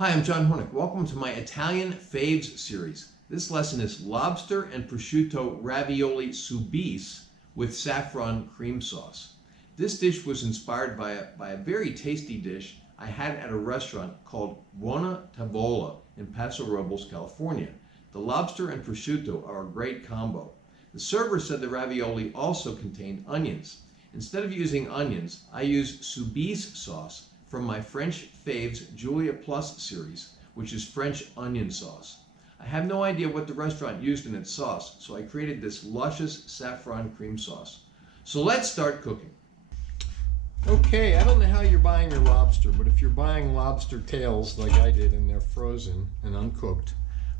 Hi, I'm John Hornick. Welcome to my Italian Faves series. This lesson is lobster and prosciutto ravioli Soubise with saffron cream sauce. This dish was inspired by a very tasty dish I had at a restaurant called Buona Tavola in Paso Robles, California. The lobster and prosciutto are a great combo. The server said the ravioli also contained onions. Instead of using onions, I used Soubice sauce from my French Faves Julia Plus series, which is French onion sauce. I have no idea what the restaurant used in its sauce, so I created this luscious saffron cream sauce. So let's start cooking. Okay, I don't know how you're buying your lobster, but if you're buying lobster tails like I did and they're frozen and uncooked,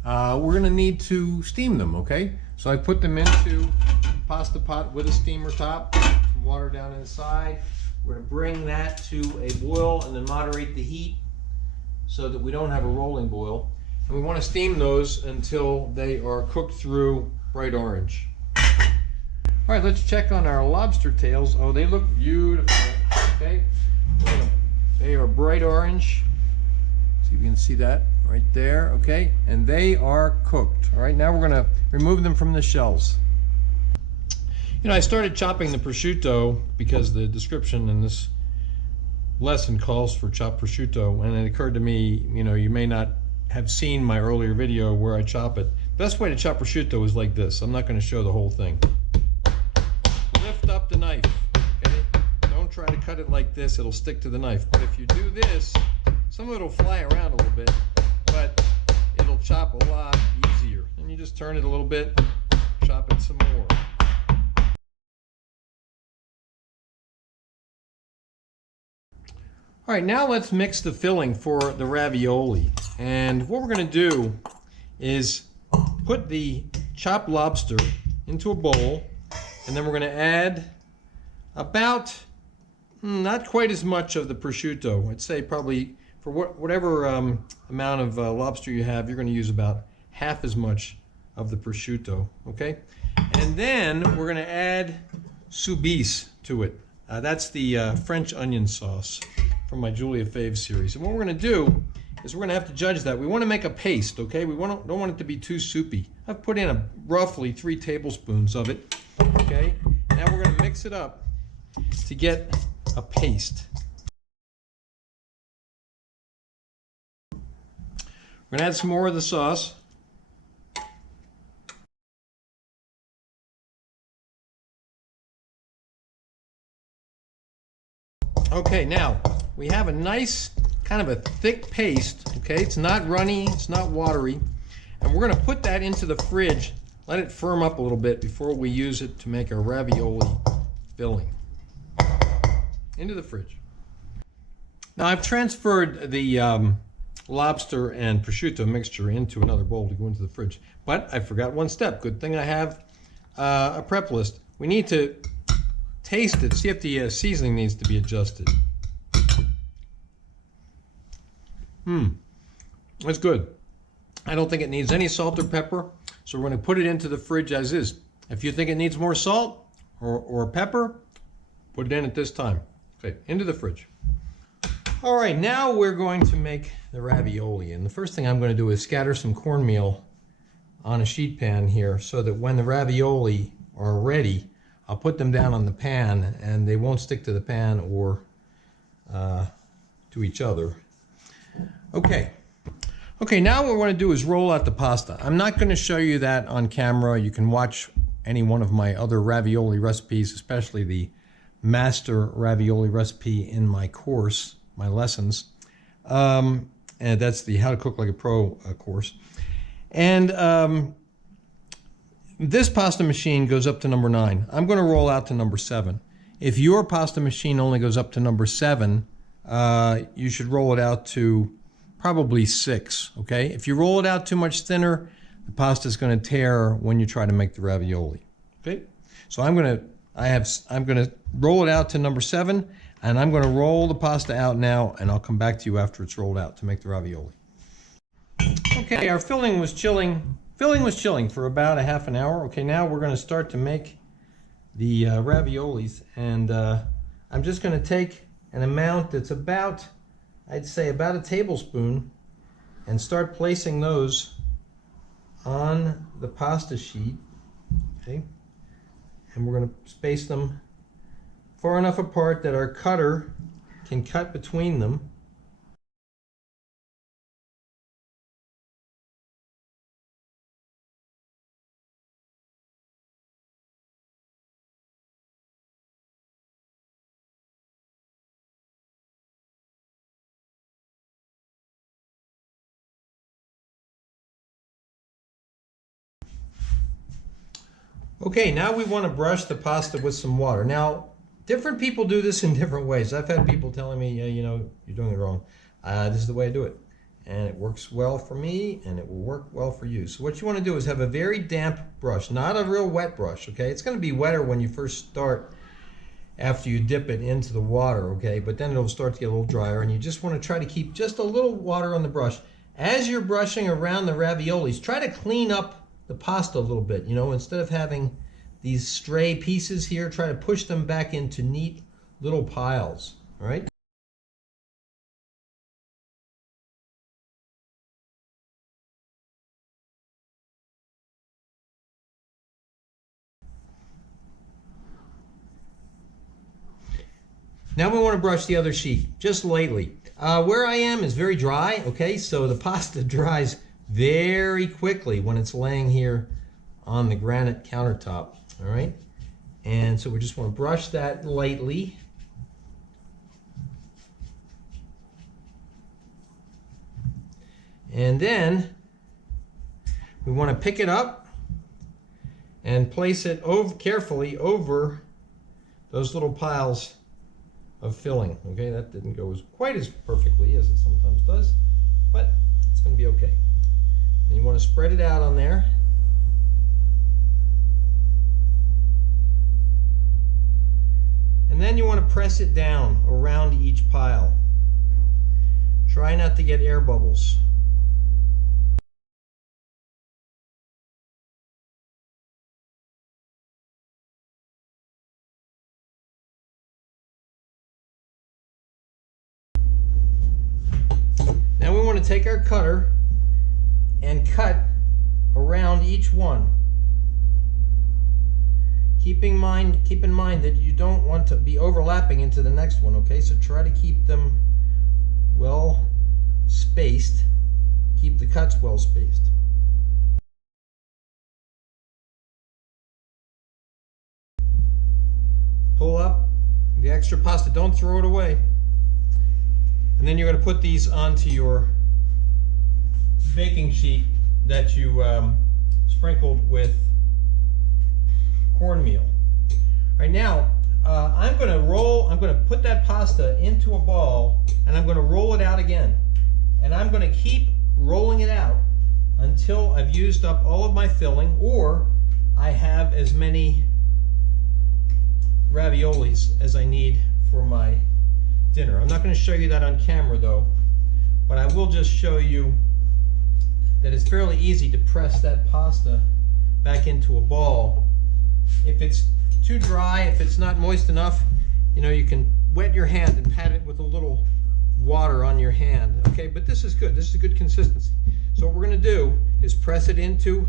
we're going to need to steam them, okay? So I put them into a pasta pot with a steamer top, some water down inside. We're going to bring that to a boil and then moderate the heat so that we don't have a rolling boil. And we want to steam those until they are cooked through bright orange. All right, let's check on our lobster tails. Oh, they look beautiful. Okay, they are bright orange. See if you can see that right there. Okay, and they are cooked. All right, now we're going to remove them from the shells. You know, I started chopping the prosciutto because the description in this lesson calls for chopped prosciutto, and it occurred to me, you know, you may not have seen my earlier video where I chop it. Best way to chop prosciutto is like this. I'm not going to show the whole thing. Lift up the knife, okay? Don't try to cut it like this, it'll stick to the knife. But if you do this, some of it will fly around a little bit, but it'll chop a lot easier. And you just turn it a little bit, chop it some more. All right, now let's mix the filling for the ravioli. And what we're going to do is put the chopped lobster into a bowl, and then we're going to add about, not quite as much of the prosciutto. I'd say probably for whatever amount of lobster you have, you're going to use about half as much of the prosciutto, okay? And then we're going to add Soubise to it. That's the French onion sauce from my Julia Faves series. And what we're going to do is we're going to have to judge that. We want to make a paste, okay? We don't want it to be too soupy. I've put in roughly 3 tablespoons of it, okay? Now we're going to mix it up to get a paste. We're going to add some more of the sauce. Okay, now we have a nice kind of a thick paste, okay? It's not runny, it's not watery. And we're going to put that into the fridge, let it firm up a little bit before we use it to make our ravioli filling. Into the fridge. Now I've transferred the lobster and prosciutto mixture into another bowl to go into the fridge. But I forgot one step. Good thing I have a prep list. We need to taste it, see if the seasoning needs to be adjusted. That's good. I don't think it needs any salt or pepper, so we're going to put it into the fridge as is. If you think it needs more salt or pepper, put it in at this time. Okay, into the fridge. All right, now we're going to make the ravioli, and the first thing I'm going to do is scatter some cornmeal on a sheet pan here so that when the ravioli are ready, I'll put them down on the pan and they won't stick to the pan or to each other. Okay, now what we're going to do is roll out the pasta. I'm not going to show you that on camera. You can watch any one of my other ravioli recipes, especially the master ravioli recipe in my course, my lessons. And that's the How to Cook Like a Pro course. And this pasta machine goes up to number 9. I'm going to roll out to number 7. If your pasta machine only goes up to number 7, you should roll it out to probably 6, okay? If you roll it out too much thinner, the pasta is going to tear when you try to make the ravioli, okay? So I'm going to roll it out to number 7, and I'm going to roll the pasta out now, and I'll come back to you after it's rolled out to make the ravioli. Okay, our filling was chilling for about a half an hour. Okay, now we're going to start to make the raviolis, and I'm just going to take an amount that's about, I'd say about a tablespoon and start placing those on the pasta sheet. Okay, and we're going to space them far enough apart that our cutter can cut between them. Okay, now we want to brush the pasta with some water. Now, different people do this in different ways. I've had people telling me, yeah, you know, you're doing it wrong. This is the way I do it. And it works well for me, and it will work well for you. So what you want to do is have a very damp brush, not a real wet brush, okay? It's going to be wetter when you first start after you dip it into the water, okay? But then it'll start to get a little drier, and you just want to try to keep just a little water on the brush. As you're brushing around the raviolis, try to clean up the pasta a little bit, you know, instead of having these stray pieces here, try to push them back into neat little piles, all right? Now we want to brush the other sheet, just lightly. Where I am is very dry, okay, so the pasta dries very quickly when it's laying here on the granite countertop, all right? And so we just want to brush that lightly. And then we want to pick it up and place it carefully over those little piles of filling. Okay, that didn't go quite as perfectly as it sometimes does, but it's going to be okay. And you want to spread it out on there. And then you want to press it down around each pile. Try not to get air bubbles. Now we want to take our cutter and cut around each one. Keep in mind that you don't want to be overlapping into the next one, okay? So try to keep them well spaced. Keep the cuts well spaced. Pull up the extra pasta, don't throw it away. And then you're going to put these onto your baking sheet that you sprinkled with cornmeal. Right now, I'm going to put that pasta into a ball, and I'm going to roll it out again. And I'm going to keep rolling it out until I've used up all of my filling, or I have as many raviolis as I need for my dinner. I'm not going to show you that on camera though, but I will just show you that it's fairly easy to press that pasta back into a ball. If it's too dry, if it's not moist enough, you know, you can wet your hand and pat it with a little water on your hand, okay? But this is good. This is a good consistency. So what we're going to do is press it into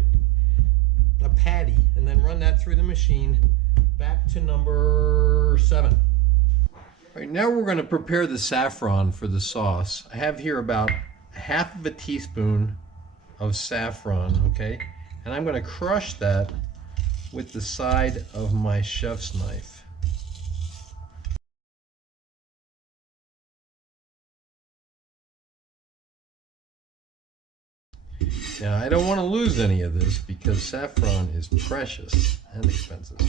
a patty and then run that through the machine back to number 7. All right, now we're going to prepare the saffron for the sauce. I have here about half of a teaspoon of saffron, okay? And I'm going to crush that with the side of my chef's knife. Now, I don't want to lose any of this because saffron is precious and expensive.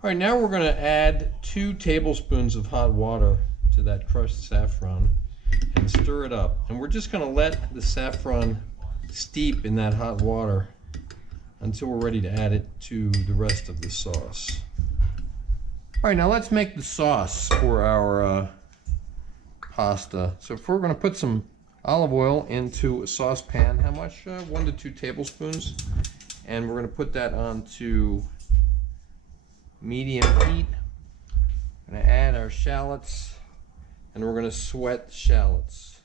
All right, now we're going to add 2 tablespoons of hot water to that crushed saffron and stir it up. And we're just going to let the saffron steep in that hot water until we're ready to add it to the rest of the sauce. All right, now let's make the sauce for our pasta. So if we're going to put some olive oil into a saucepan, how much? 1 to 2 tablespoons. And we're going to put that onto medium heat. I'm going to add our shallots and we're going to sweat shallots.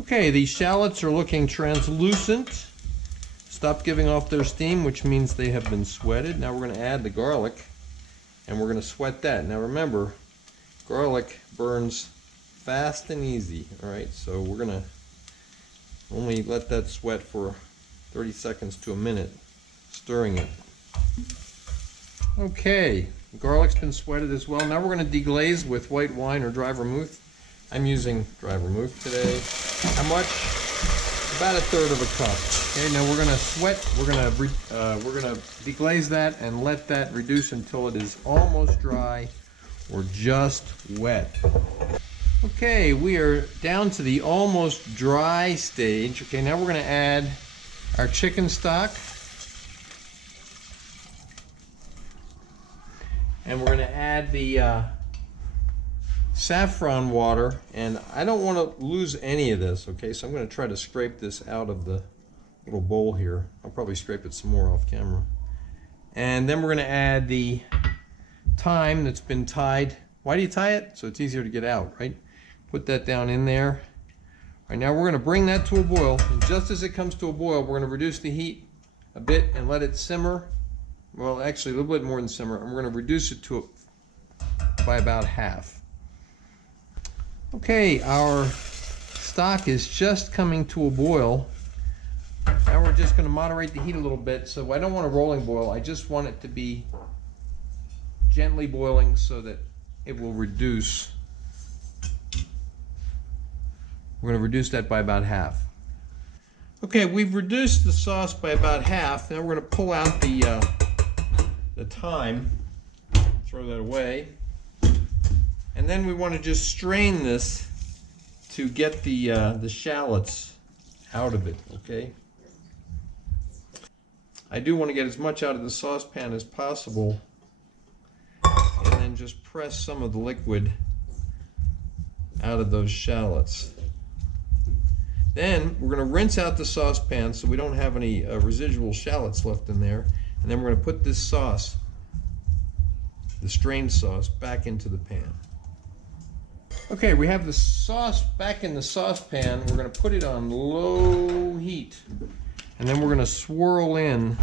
Okay, these shallots are looking translucent. Stop giving off their steam, which means they have been sweated. Now we're going to add the garlic, and we're going to sweat that. Now remember, garlic burns fast and easy. All right, so we're going to only let that sweat for 30 seconds to a minute, stirring it. Okay, the garlic's been sweated as well. Now we're going to deglaze with white wine or dry vermouth. I'm using dry vermouth today. How much? About 1/3 of a cup. Okay, now we're going to sweat. We're going to deglaze that and let that reduce until it is almost dry or just wet. Okay, we are down to the almost dry stage. Okay, now we're going to add our chicken stock. And we're going to add the saffron water, and I don't want to lose any of this, okay? So I'm going to try to scrape this out of the little bowl here. I'll probably scrape it some more off camera. And then we're going to add the thyme that's been tied. Why do you tie it? So it's easier to get out, right? Put that down in there. All right, now we're going to bring that to a boil, and just as it comes to a boil, we're going to reduce the heat a bit and let it simmer. Well, actually a little bit more than simmer, and we're going to reduce it to by about half. Okay, our stock is just coming to a boil. Now we're just going to moderate the heat a little bit. So I don't want a rolling boil. I just want it to be gently boiling so that it will reduce. We're going to reduce that by about half. Okay, we've reduced the sauce by about half. Now we're going to pull out the thyme, throw that away. And then we want to just strain this to get the shallots out of it, okay? I do want to get as much out of the saucepan as possible, and then just press some of the liquid out of those shallots. Then we're going to rinse out the saucepan so we don't have any residual shallots left in there, and then we're going to put this sauce, the strained sauce, back into the pan. Okay, we have the sauce back in the saucepan. We're going to put it on low heat, and then we're going to swirl in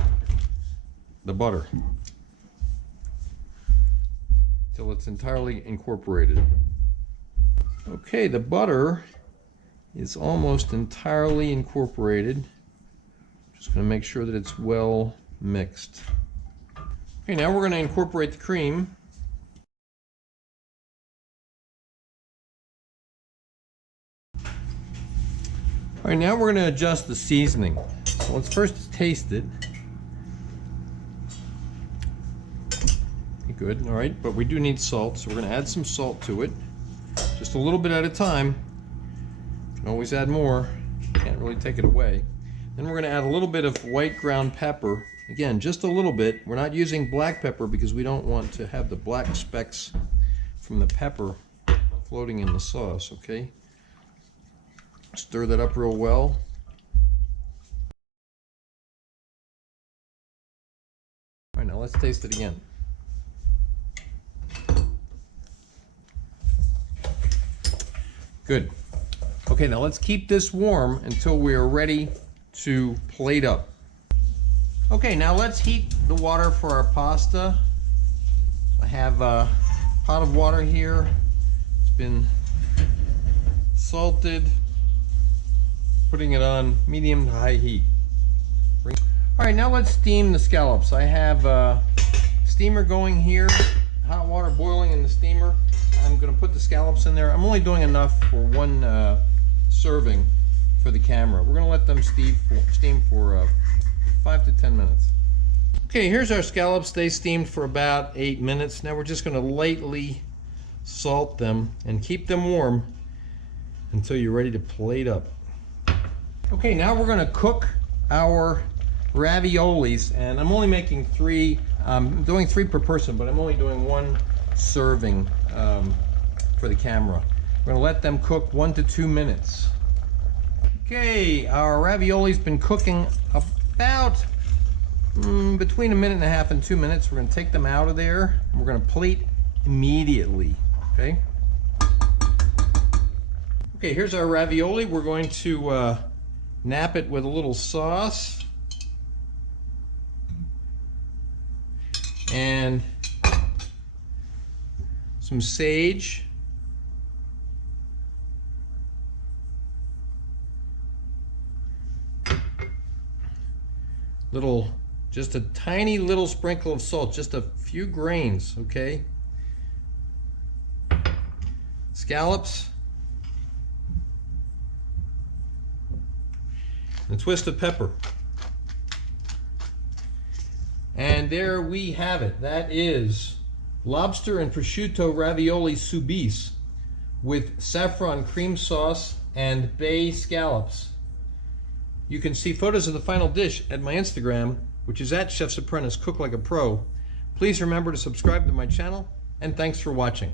the butter till it's entirely incorporated. Okay, the butter is almost entirely incorporated. Just going to make sure that it's well mixed. Okay, now we're going to incorporate the cream. All right, now we're going to adjust the seasoning. So let's first taste it. Good, all right, but we do need salt, so we're going to add some salt to it. Just a little bit at a time. You can always add more. Can't really take it away. Then we're going to add a little bit of white ground pepper. Again, just a little bit. We're not using black pepper because we don't want to have the black specks from the pepper floating in the sauce, okay? Stir that up real well. All right, now let's taste it again. Good. Okay, now let's keep this warm until we are ready to plate up. Okay, now let's heat the water for our pasta. I have a pot of water here. It's been salted. Putting it on medium to high heat. All right, now let's steam the scallops. I have a steamer going here, hot water boiling in the steamer. I'm going to put the scallops in there. I'm only doing enough for one serving for the camera. We're going to let them steam for 5 to 10 minutes. Okay, here's our scallops. They steamed for about 8 minutes. Now we're just going to lightly salt them and keep them warm until you're ready to plate up. Okay, now we're going to cook our raviolis, and I'm only making 3. I'm doing 3 per person, but I'm only doing 1 serving for the camera. We're going to let them cook 1 to 2 minutes. Okay, our ravioli's been cooking about between 1.5 and 2 minutes. We're going to take them out of there. We're going to plate immediately. Okay. Okay, here's our ravioli. We're going to nap it with a little sauce and some sage. Just a tiny little sprinkle of salt, just a few grains, okay? Scallops. And a twist of pepper. And there we have it. That is lobster and prosciutto ravioli Soubise with saffron cream sauce and bay scallops. You can see photos of the final dish at my Instagram, which is at Chef's Apprentice Cook Like a Pro. Please remember to subscribe to my channel, and thanks for watching.